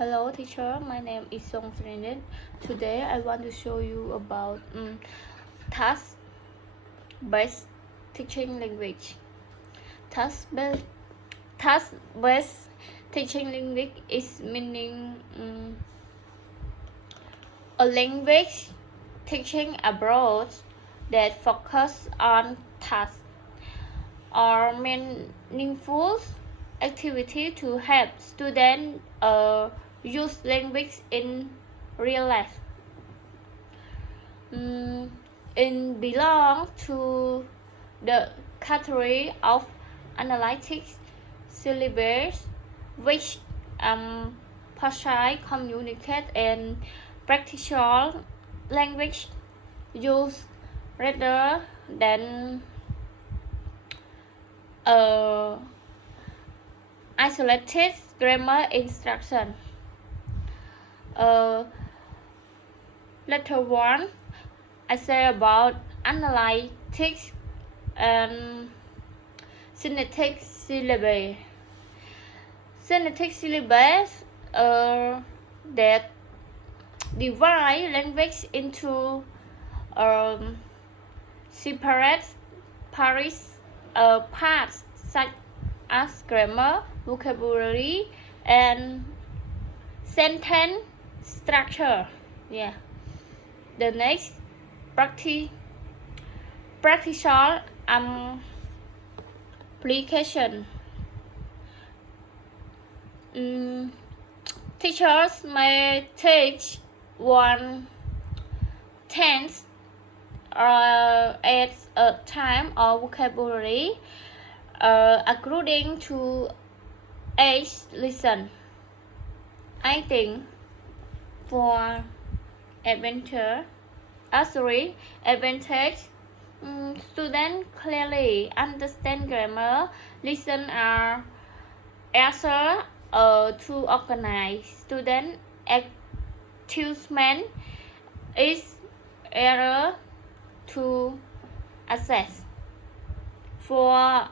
Hello teacher, my name is Song Trinidad. Today I want to show you about task-based teaching language. Task-based teaching language is meaning a language teaching approach that focus on tasks or meaningful activity to help students use language in real life. It belongs to the category of analytics syllabus, which partially communicate and practical language use rather than isolated grammar instruction. Letter 1, I say about analytics and syntactic syllabus. Syntactic syllabus that divide language into separate parts such as grammar, vocabulary, and sentence structure. Yeah. The next practical application. Teachers may teach one tense at a time or vocabulary according to each lesson. I think for advantage, students clearly understand grammar, listen are easier to organize. Student achievement is easier to assess. For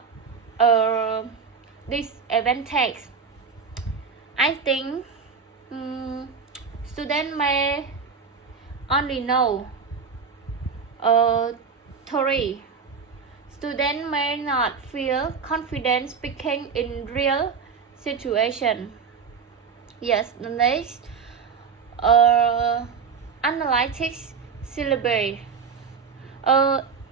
disadvantage, I think students may only know theory. Students may not feel confident speaking in real situation. Yes, the next analytics syllabus.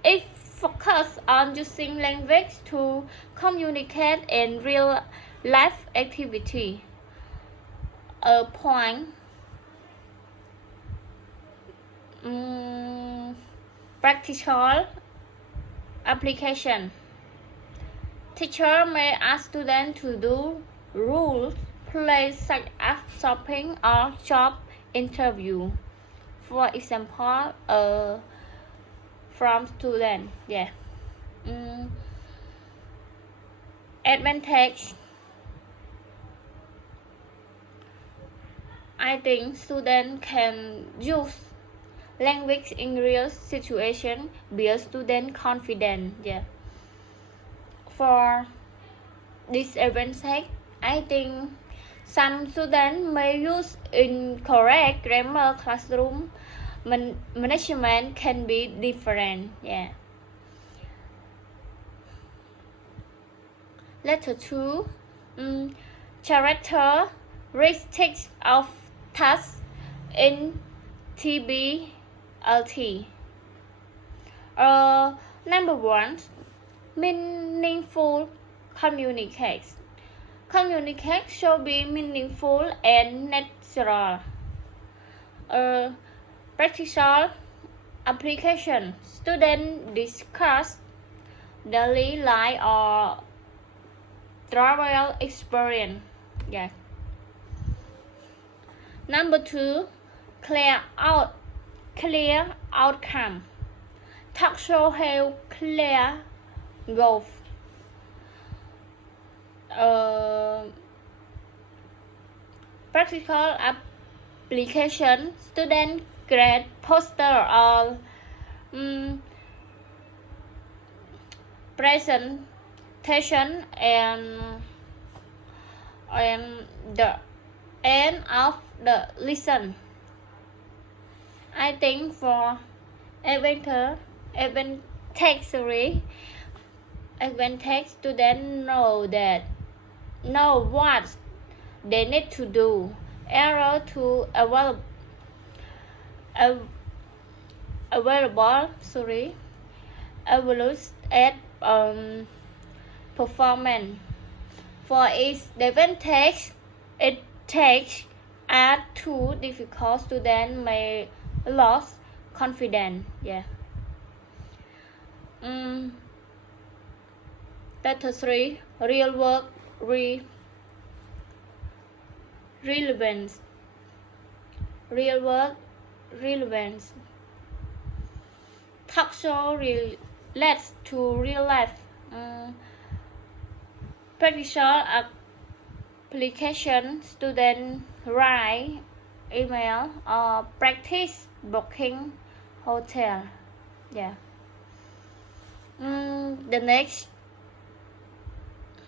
It focus on using language to communicate in real life activity. A point practical application. Teacher may ask students to do role play such as shopping or job interview. For example, from student. Yeah. Advantage. I think students can use language in real situation, build student confidence. Yeah. For disadvantage, I think some students may use incorrect grammar. Classroom management can be different. Yeah. Letter 2, characteristics of tasks in TBLT. Number 1, meaningful communicate. Communicate should be meaningful and natural. Practical application. Students discuss daily life or travel experience. Yes. Number 2, clear outcome. Talk show have clear goals. Practical application. Student create poster or presentation and the end of the lesson. I think for adventure students know what they need to do. Error to evaluate at performance. For each advantage, it takes are too difficult, students may lose confidence. Yeah. Data 3. Real work relevance. Real work relevance. Talk show relates to real life. Practical application, student write email or practice booking hotel. Yeah. The next,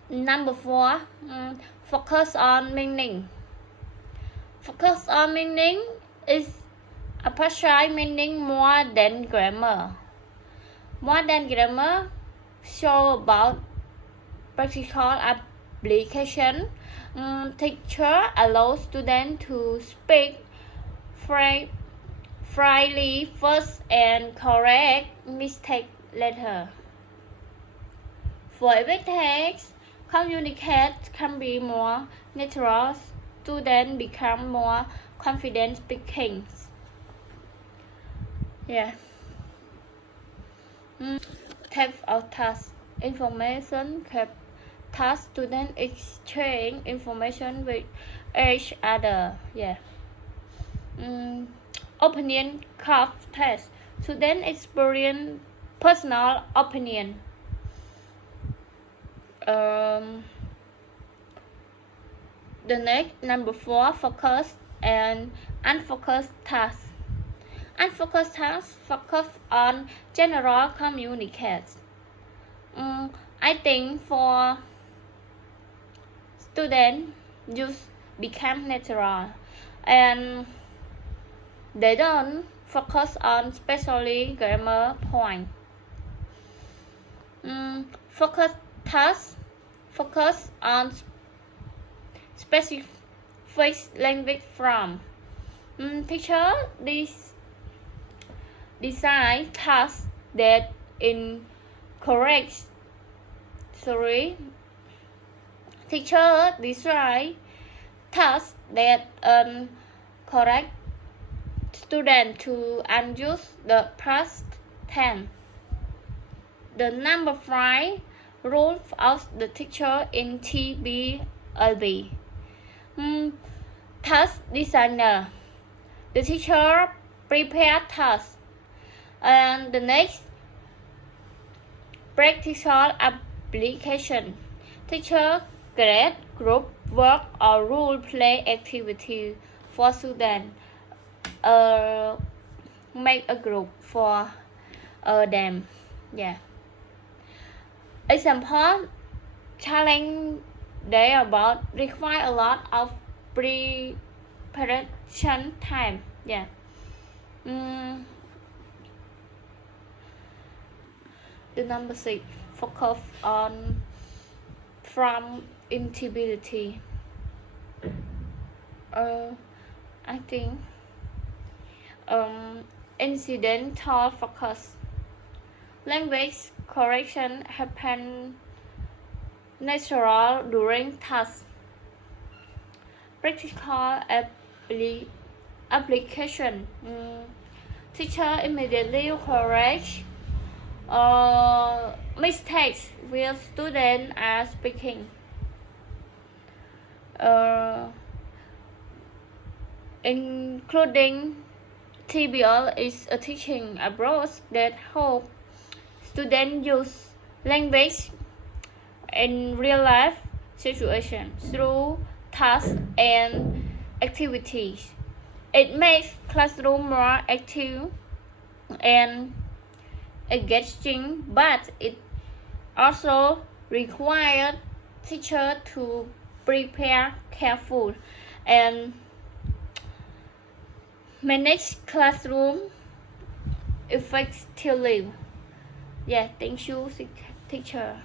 number 4, focus on meaning. Focus on meaning is appreciate meaning more than grammar. More than grammar show about practical application. Teacher allows students to speak freely first and correct mistake later. For advantage, communicate can be more natural. Students become more confident speaking. Yeah. Type of task. Information task. Students exchange information with each other. Yeah. Opinion test. Students experience personal opinion. The next, number 4, focus and unfocused tasks. Unfocused tasks focus on general communication. I think for students, use become natural and they don't focus on especially grammar point. Focus tasks focus on specific language from. Teacher design tasks that Teacher design tasks that correct student to use the past tense. The number 5, role of the teacher in TBLB. Task designer. The teacher prepare tasks. And the next, practical application. Teacher create group work or role play activity for students. Make a group for them. Yeah. Example, challenge they about require a lot of preparation time. Yeah. The number 6, focus on from intelligibility. I think incidental focus. Language correction happen natural during tasks. Practical application. Teacher immediately correct mistakes while students are speaking. Including TBL is a teaching approach that helps students use language in real life situations through tasks and activities. It makes classroom more active and engaging, but it also requires teachers to prepare careful and manage classroom effectively. Yeah, thank you, teacher.